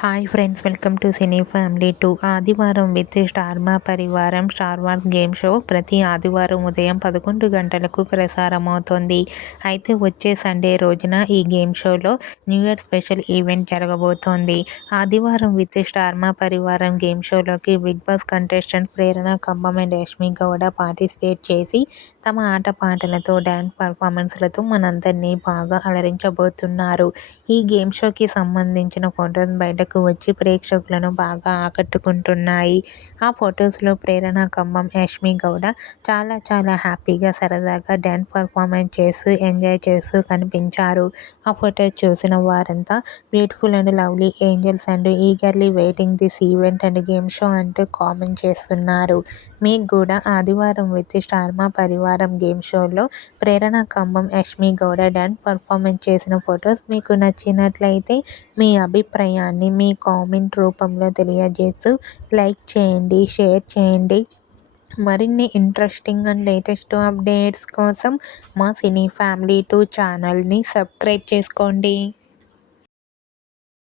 Hi friends, welcome to cine family 2. ఆదివారం with star Maa పరివారం star wars game show ప్రతి ఆదివారం ఉదయం 11 గంటలకు ప్రసారమవుతోంది. అయితే వచ్చే సండే రోజున ఈ గేమ్ షోలో న్యూ ఇయర్ స్పెషల్ ఈవెంట్ జరగబోతోంది. ఆదివారం విత్ స్టార్ మా పరివారం గేమ్ షోలోకి Bigg Boss contestant Prerana Kambam and Yashmi Gowda participate చేసి తమ ఆటపాటలతో డ్యాన్స్ పర్ఫార్మెన్స్లతో మనందరినీ బాగా అలరించబోతున్నారు. ఈ గేమ్ షోకి సంబంధించిన ఫొటోస్ బయటకు వచ్చి ప్రేక్షకులను బాగా ఆకట్టుకుంటున్నాయి. ఆ ఫొటోస్లో ప్రేరణ కంబం, యష్మి గౌడ చాలా హ్యాపీగా సరదాగా డ్యాన్స్ పర్ఫార్మెన్స్ చేస్తూ ఎంజాయ్ చేస్తూ కనిపించారు. ఆ ఫొటోస్ చూసిన వారంతా beautiful and lovely angels and eagerly waiting this event and game show అంటూ కామెంట్ చేస్తున్నారు. మీకు కూడా ఆదివారం విత్ స్టార్ మా పరివారం గేమ్ షోలో ప్రేరణ కంబం, యష్మి గౌడ డ్యాన్స్ పర్ఫార్మెన్స్ చేసిన ఫొటోస్ మీకు నచ్చినట్లయితే మీ అభిప్రాయాన్ని మీ కామెంట్ రూపంలో తెలియజేస్తూ లైక్ చేయండి, షేర్ చేయండి. మరిన్ని ఇంట్రెస్టింగ్ అండ్ లేటెస్ట్ అప్డేట్స్ కోసం మా సినీ ఫ్యామిలీ 2 ఛానల్ని సబ్స్క్రైబ్ చేసుకోండి.